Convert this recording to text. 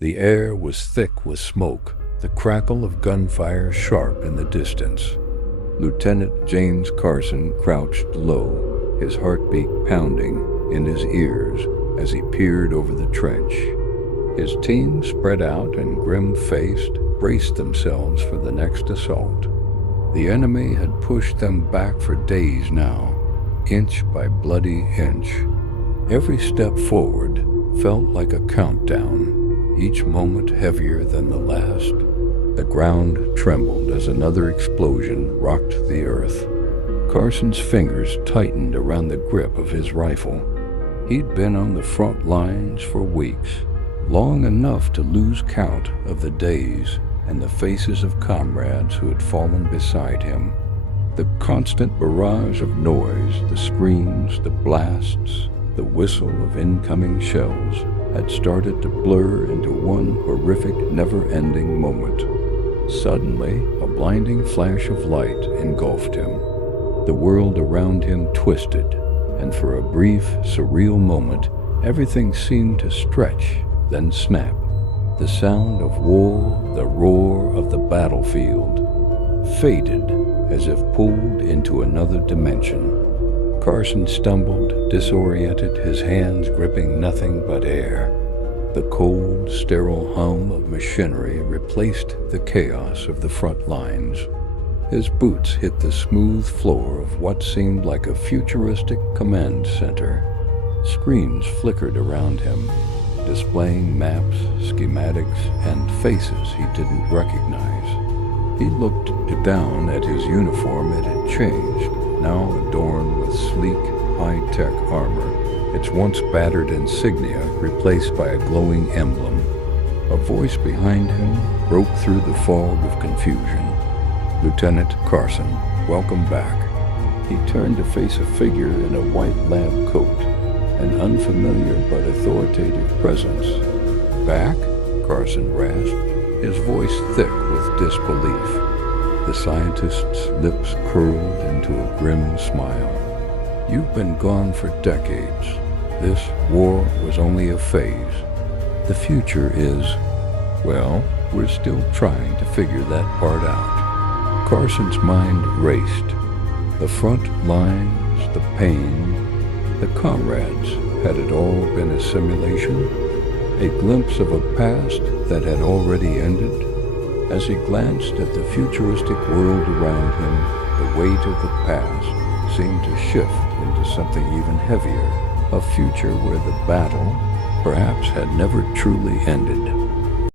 The air was thick with smoke, the crackle of gunfire sharp in the distance. Lieutenant James Carson crouched low, his heartbeat pounding in his ears as he peered over the trench. His team, spread out and grim-faced, braced themselves for the next assault. The enemy had pushed them back for days now, inch by bloody inch. Every step forward felt like a countdown, each moment heavier than the last. The ground trembled as another explosion rocked the earth. Carson's fingers tightened around the grip of his rifle. He'd been on the front lines for weeks, long enough to lose count of the days and the faces of comrades who had fallen beside him. The constant barrage of noise, the screams, the blasts, the whistle of incoming shells had started to blur into one horrific, never-ending moment. Suddenly, a blinding flash of light engulfed him. The world around him twisted, and for a brief, surreal moment, everything seemed to stretch, then snap. The sound of war, the roar of the battlefield, faded as if pulled into another dimension. Carson stumbled, disoriented, his hands gripping nothing but air. The cold, sterile hum of machinery replaced the chaos of the front lines. His boots hit the smooth floor of what seemed like a futuristic command center. Screens flickered around him, displaying maps, schematics, and faces he didn't recognize. He looked down at his uniform. It had changed, now adorned with sleek, high-tech armor, its once battered insignia replaced by a glowing emblem. A voice behind him broke through the fog of confusion. "Lieutenant Carson, welcome back." He turned to face a figure in a white lab coat, an unfamiliar but authoritative presence. "Back?" Carson rasped, his voice thick with disbelief. The scientist's lips curled into a grim smile. "You've been gone for decades. This war was only a phase. The future is, well, we're still trying to figure that part out." Carson's mind raced. The front lines, the pain, the comrades. Had it all been a simulation? A glimpse of a past that had already ended? As he glanced at the futuristic world around him, the weight of the past seemed to shift into something even heavier, a future where the battle perhaps had never truly ended.